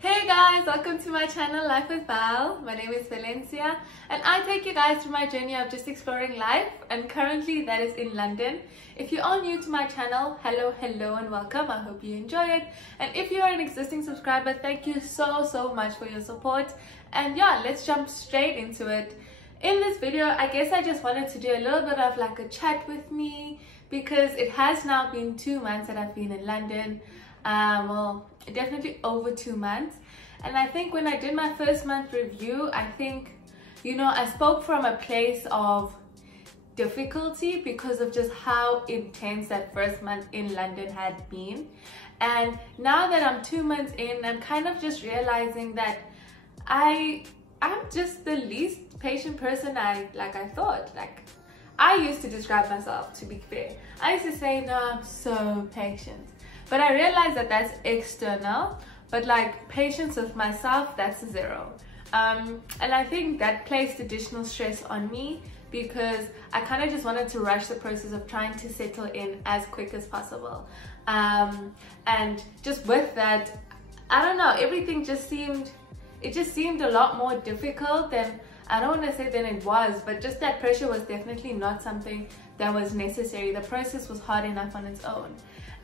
Hey guys, welcome to my channel Life with Val. My name is Valencia and I take you guys through my journey of just exploring life, and currently that is in London. If you are new to my channel, hello and welcome. I hope you enjoy it, and if you are an existing subscriber, thank you so much for your support. And yeah, let's jump straight into it. In this video, I guess I just wanted to do a little bit of like a chat with me, because it has now been 2 months that I've been in London. Well, definitely over 2 months. And I think when I did my first month review, I think, I spoke from a place of difficulty because of just how intense that first month in London had been. And now that I'm 2 months in, I'm kind of just realizing that I'm just the least patient person I thought. I used to describe myself, to be fair. I used to say, no, I'm so patient. But I realized that that's external, but like patience with myself, that's zero. And I think that placed additional stress on me because I kind of just wanted to rush the process of trying to settle in as quick as possible. And just with that, I don't know, everything just seemed a lot more difficult than, I don't want to say than it was, but just that pressure was definitely not something that was necessary. The process was hard enough on its own.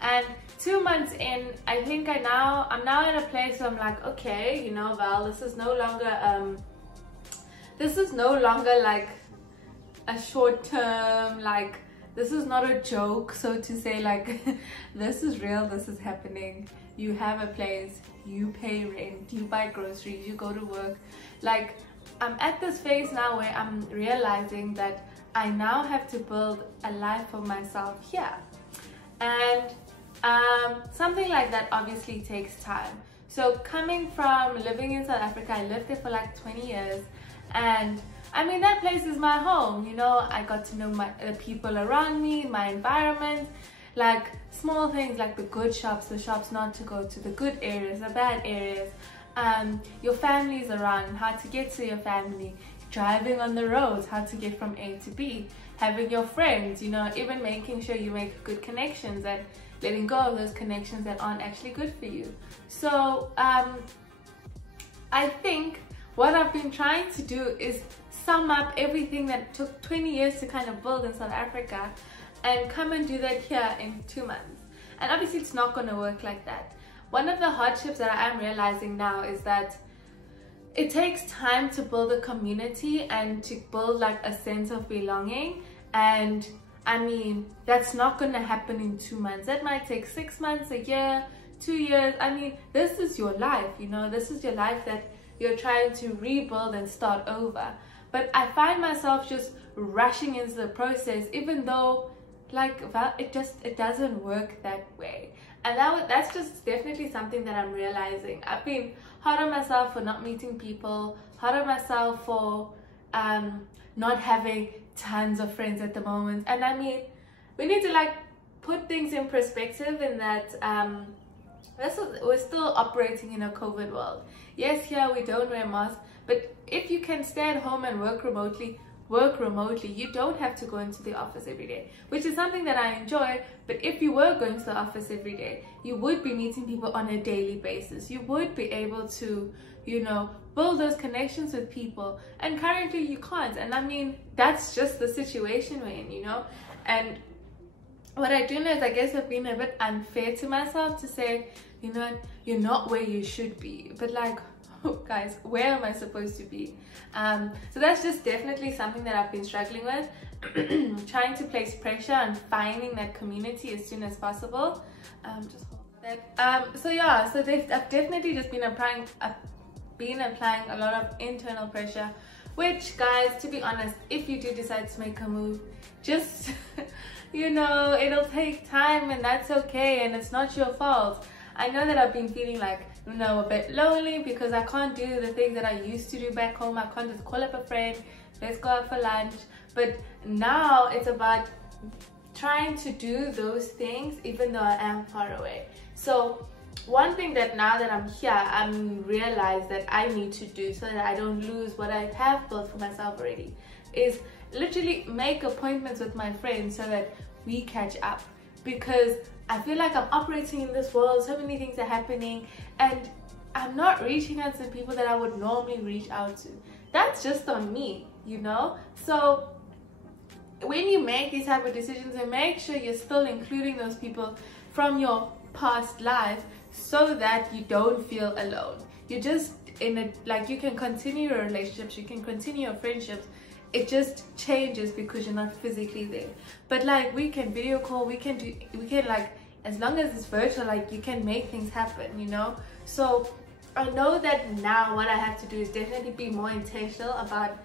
And 2 months in, I think I'm now at a place where I'm like, okay, Val, this is no longer like a short term, like this is not a joke, so to say, like this is real, this is happening. You have a place, you pay rent, you buy groceries, you go to work. Like, I'm at this phase now where I'm realizing that I now have to build a life for myself here. And something like that obviously takes time. So coming from living in South Africa, I lived there for like 20 years, and I mean, that place is my home. I got to know the people around me, my environment, like small things like the good shops, the shops not to go to, the good areas, the bad areas, your family's around, how to get to your family, driving on the roads, how to get from A to B, having your friends, even making sure you make good connections and letting go of those connections that aren't actually good for you. So I think what I've been trying to do is sum up everything that took 20 years to kind of build in South Africa and come and do that here in 2 months. And obviously it's not going to work like that. One of the hardships that I am realizing now is that it takes time to build a community and to build like a sense of belonging. And I mean, that's not going to happen in 2 months. That might take 6 months, a year, 2 years. I mean, this is your life, this is your life that you're trying to rebuild and start over. But I find myself just rushing into the process, even though it doesn't work that way. And that's just definitely something that I'm realizing. I've been hard on myself for not meeting people, hard on myself for not having tons of friends at the moment. And I mean, we need to put things in perspective in that we're still operating in a COVID world. Yes, here we don't wear masks, but if you can stay at home and work remotely. You don't have to go into the office every day, which is something that I enjoy. But if you were going to the office every day, you would be meeting people on a daily basis. You would be able to, build those connections with people. And currently you can't. And I mean, that's just the situation we're in, And what I do know is, I guess I've been a bit unfair to myself to say, you're not where you should be. But guys, where am I supposed to be? So that's just definitely something that I've been struggling with. Trying to place pressure on finding that community as soon as possible. Just hold that. So I've definitely just been applying a lot of internal pressure, which, guys, to be honest, if you do decide to make a move, just it'll take time, and that's okay, and it's not your fault. I know that I've been feeling a bit lonely because I can't do the things that I used to do back home. I can't just call up a friend, let's go out for lunch. But now it's about trying to do those things even though I am far away. So one thing that now that I'm here, I'm realized that I need to do so that I don't lose what I have built for myself already is literally make appointments with my friends so that we catch up. Because I feel like I'm operating in this world, so many things are happening, and I I'm not reaching out to people that I would normally reach out to. That's just on me, you know? So when you make these type of decisions, and make sure you're still including those people from your past life so that you don't feel alone. You're just in a, like, you can continue your relationships, you can continue your friendships. It just changes because you're not physically there. But like, we can video call, we can like, as long as it's virtual, like, you can make things happen, you know? So I know that now what I have to do is definitely be more intentional about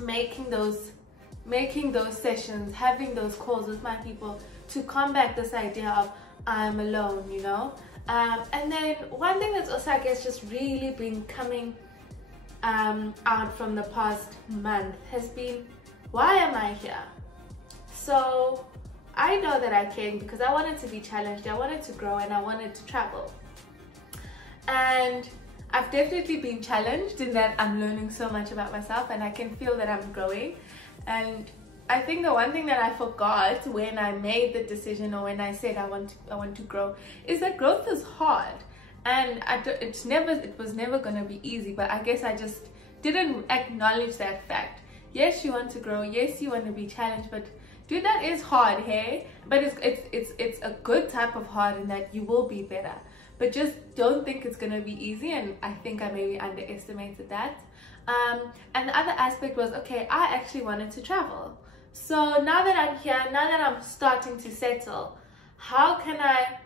making those sessions, having those calls with my people to combat this idea of I'm alone, you know? And then one thing that's also, I guess, just really been coming out from the past month has been, why am I here? So I know that I came because I wanted to be challenged, I wanted to grow, and I wanted to travel. And I've definitely been challenged in that I'm learning so much about myself, and I can feel that I'm growing. And I think the one thing that I forgot when I made the decision, or when I said I want to grow, is that growth is hard, and it was never gonna be easy. But I guess I just didn't acknowledge that fact. Yes, you want to grow. Yes, you want to be challenged, but dude, that is hard, hey? But it's a good type of hard, in that you will be better. But just don't think it's gonna be easy, and I think I maybe underestimated that. And the other aspect was, okay, I actually wanted to travel. So now that I'm here, now that I'm starting to settle, how can I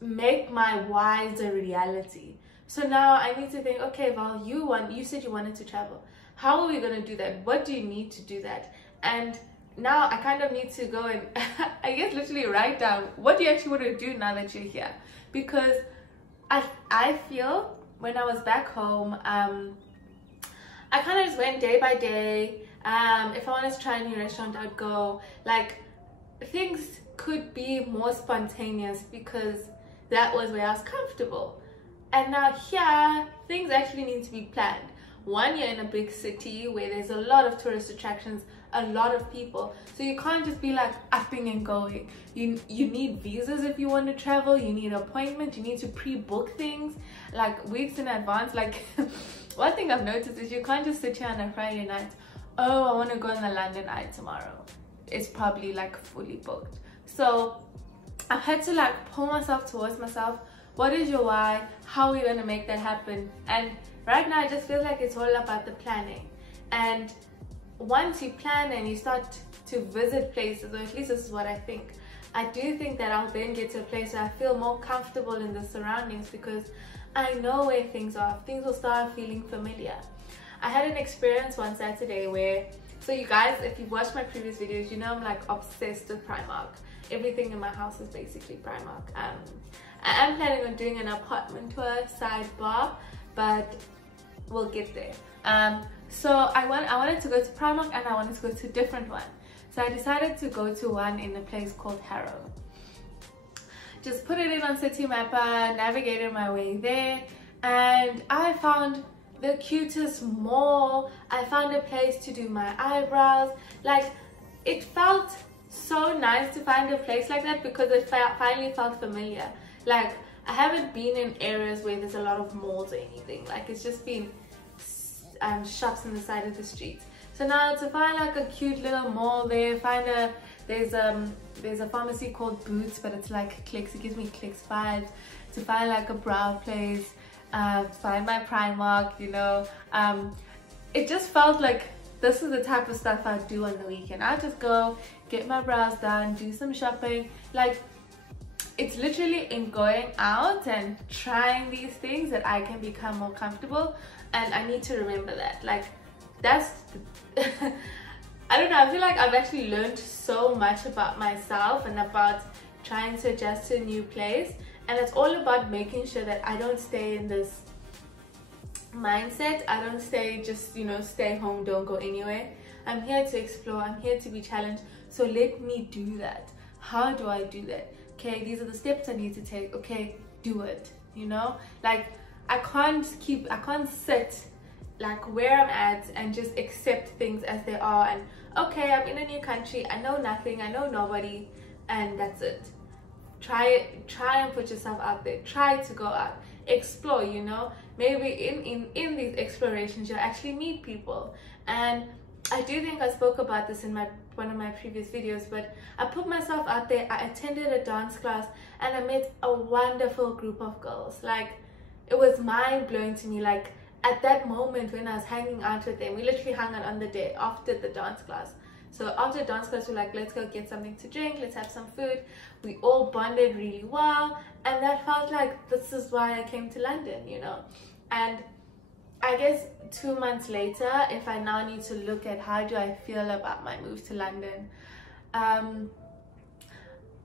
make my whys a reality? So now I need to think, okay, Val, you said you wanted to travel. How are we going to do that? What do you need to do that? And now I kind of need to go and I guess literally write down what do you actually want to do now that you're here. Because I feel when I was back home, I kind of just went day by day. If I wanted to try a new restaurant, I'd go. Like, things could be more spontaneous because that was where I was comfortable. And now here, things actually need to be planned. One, you're in a big city where there's a lot of tourist attractions, a lot of people. So you can't just be like upping and going. You need visas if you want to travel. You need appointments. You need to pre-book things like weeks in advance. Like, one thing I've noticed is you can't just sit here on a Friday night. Oh, I want to go on the London Eye tomorrow. It's probably like fully booked. So I had to like pull myself towards myself. What is your why? How are we going to make that happen? And right now, I just feel like it's all about the planning. And once you plan and you start to visit places, or at least this is what I think, I do think that I'll then get to a place where I feel more comfortable in the surroundings because I know where things are. Things will start feeling familiar. I had an experience one Saturday where, so you guys, if you've watched my previous videos, you know I'm like obsessed with Primark. Everything in my house is basically Primark. I am planning on doing an apartment tour, sidebar, but we'll get there. So I wanted to go to Primark, and I wanted to go to a different one. So I decided to go to one in a place called Harrow. Just put it in on Citymapper, navigated my way there, and I found the cutest mall. I found a place to do my eyebrows. Like, it felt so nice to find a place like that because it finally felt familiar. Like, I haven't been in areas where there's a lot of malls or anything. Like, it's just been shops on the side of the street. So now to find like a cute little mall there, there's a pharmacy called Boots, but it's like Clicks. It gives me Clicks vibes. To find like a brow place, to find my Primark, you know. It just felt like this is the type of stuff I do on the weekend. I just go get my brows done, do some shopping. Like, it's literally in going out and trying these things that I can become more comfortable, and I need to remember that. Like, that's I don't know, I feel like I've actually learned so much about myself and about trying to adjust to a new place, and it's all about making sure that I don't stay in this mindset. I don't stay just, you know, stay home, don't go anywhere. I'm here to explore, I'm here to be challenged, so let me do that. How do I do that? Okay, these are the steps I need to take. Okay, do it, you know? Like, I can't sit like where I'm at and just accept things as they are, and okay, I'm in a new country, I know nothing, I know nobody, and that's it. Try and put yourself out there. Try to go out. explore, you know. Maybe in these explorations you'll actually meet people. And I do think I spoke about this in one of my previous videos, but I put myself out there. I attended a dance class and I met a wonderful group of girls. Like, it was mind-blowing to me. Like, at that moment when I was hanging out with them, we literally hung out on the day after the dance class. So after dance class, we're like, let's go get something to drink, let's have some food. We all bonded really well, and that felt like this is why I came to London, you know. And I guess 2 months later, if I now need to look at how do I feel about my move to London, I'm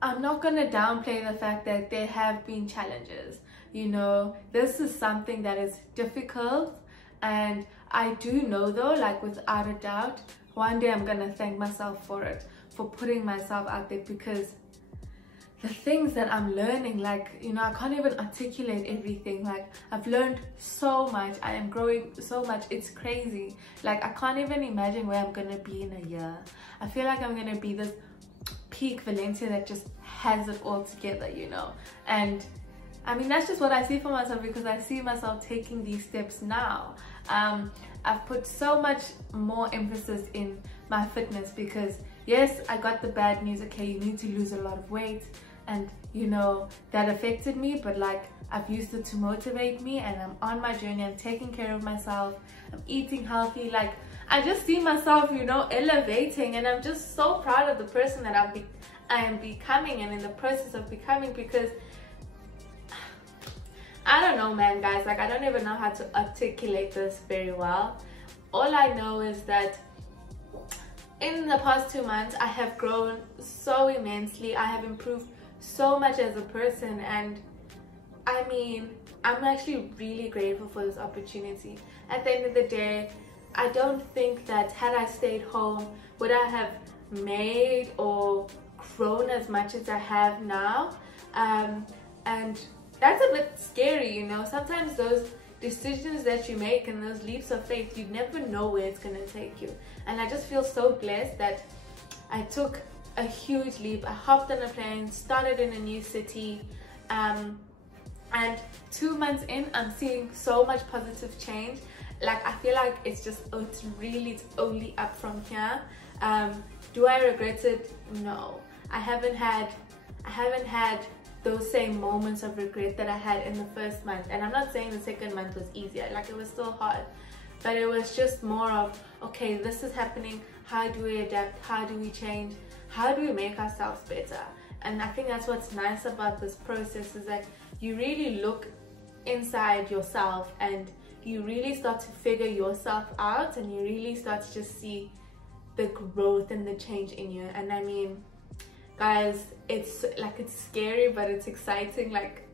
not gonna downplay the fact that there have been challenges. You know, this is something that is difficult, and I do know though, like without a doubt, one day I'm gonna thank myself for it, for putting myself out there, because the things that I'm learning, like, you know, I can't even articulate everything. Like, I've learned so much, I am growing so much, it's crazy. Like, I can't even imagine where I'm gonna be in a year. I feel like I'm gonna be this peak Valencia that just has it all together, you know. And I mean, that's just what I see for myself, because I see myself taking these steps now. I've put so much more emphasis in my fitness, because yes, I got the bad news, okay, you need to lose a lot of weight, and you know, that affected me, but like, I've used it to motivate me, and I'm on my journey. I'm taking care of myself, I'm eating healthy. Like, I just see myself, you know, elevating, and I'm just so proud of the person that I am becoming, and in the process of becoming, because I don't know, man, guys, like, I don't even know how to articulate this very well. All I know is that in the past 2 months, I have grown so immensely. I have improved so much as a person, and I mean, I'm actually really grateful for this opportunity. At the end of the day, I don't think that had I stayed home, would I have made or grown as much as I have now. And that's a bit scary, you know. Sometimes those decisions that you make and those leaps of faith, you never know where it's gonna take you. And I just feel so blessed that I took a huge leap. I hopped on a plane, started in a new city, and 2 months in, I'm seeing so much positive change. Like, I feel like it's only up from here. Do I regret it? No. I haven't had those same moments of regret that I had in the first month. And I'm not saying the second month was easier, like, it was still hard, but it was just more of, okay, this is happening, how do we adapt, how do we change, how do we make ourselves better? And I think that's what's nice about this process, is that you really look inside yourself and you really start to figure yourself out, and you really start to just see the growth and the change in you. And I mean, guys, it's like, it's scary, but it's exciting. Like,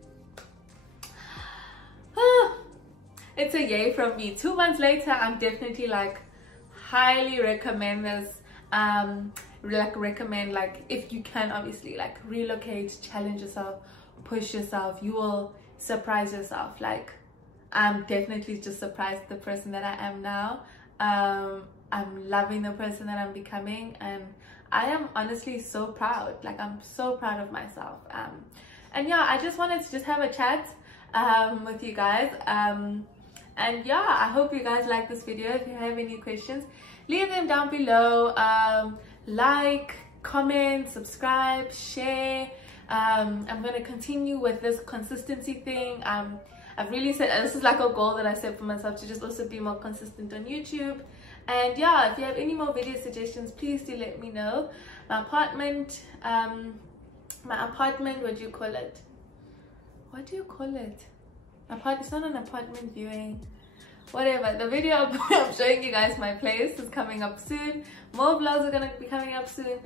it's a yay from me. 2 months later, I'm definitely like, highly recommend this. Recommend, like, if you can, obviously, like, relocate, challenge yourself, push yourself. You will surprise yourself. Like, I'm definitely just surprised at the person that I am now. I'm loving the person that I'm becoming, and I am honestly so proud. Like, I'm so proud of myself. And yeah, I just wanted to just have a chat with you guys. And yeah, I hope you guys like this video. If you have any questions, leave them down below. Like, comment, subscribe, share. I'm gonna continue with this consistency thing. I've really said, this is like a goal that I set for myself, to just also be more consistent on YouTube. And yeah, if you have any more video suggestions, please do let me know. My apartment, what do you call it? What do you call it? It's not an apartment viewing. Whatever, the video I'm showing you guys my place is coming up soon. More vlogs are gonna be coming up soon.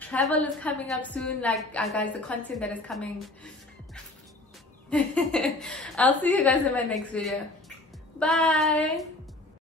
Travel is coming up soon. Like, guys, the content that is coming. I'll see you guys in my next video. Bye.